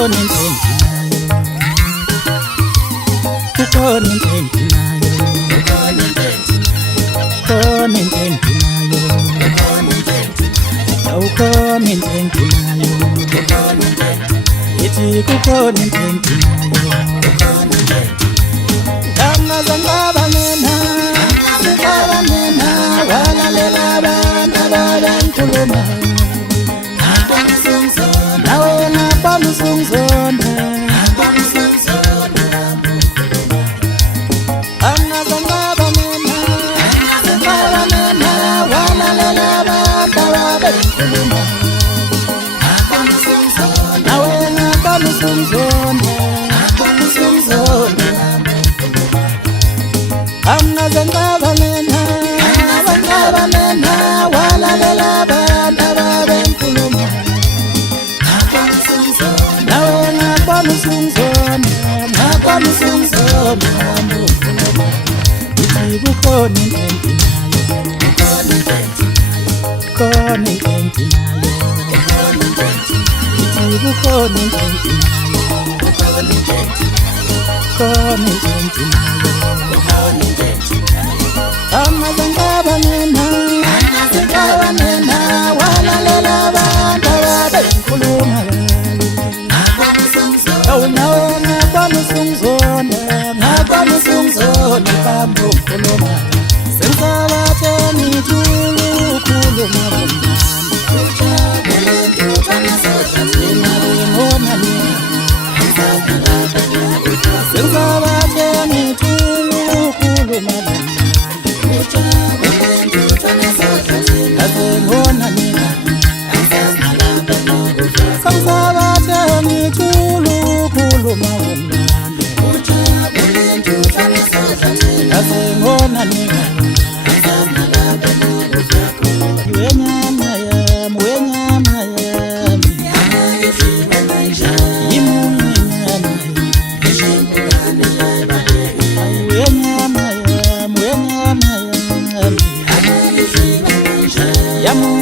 kukhona into enginayo, kukhona into enginayo, kukhona into enginayo, kukhona into enginayo, ithi kukhona into enginayo. Angazangaba mina, angazangaba mina, walalela abantu ababengikhuluma. Nawe ngaphambi usungizonda, angazangaba mina, angazangaba mina, walalela abantu ababengikhuluma. Nawe ngaphambi usungizonda, angazangaba mina, angazangaba mina, walalela abantu ababengikhuluma. Nawe ngaphambi usungizonda, ngaphambi usungizonda, ithi kukhona into enginayo, kukhona into enginayo, ithi kukhona into enginayo, kukhona into enginayo. Angazangaba mina, angazangaba mina, walalela abantu ababengikhuluma. Nawe ngaphambi usungizonda, ngaphambi usungizonda, ngaphambi ukukhuluma. Sengisabathe ngithule ukukhuluma mina, ngona mina. Sengisabathe ngithule ukukhuluma mina, ngona mina. Sengisabathe ngithule ukukhuluma mina, ngona mina. Wenyama yami, wenyama yami, yimunye nyama yami. Wenyama yami, wenyama yami, yamunye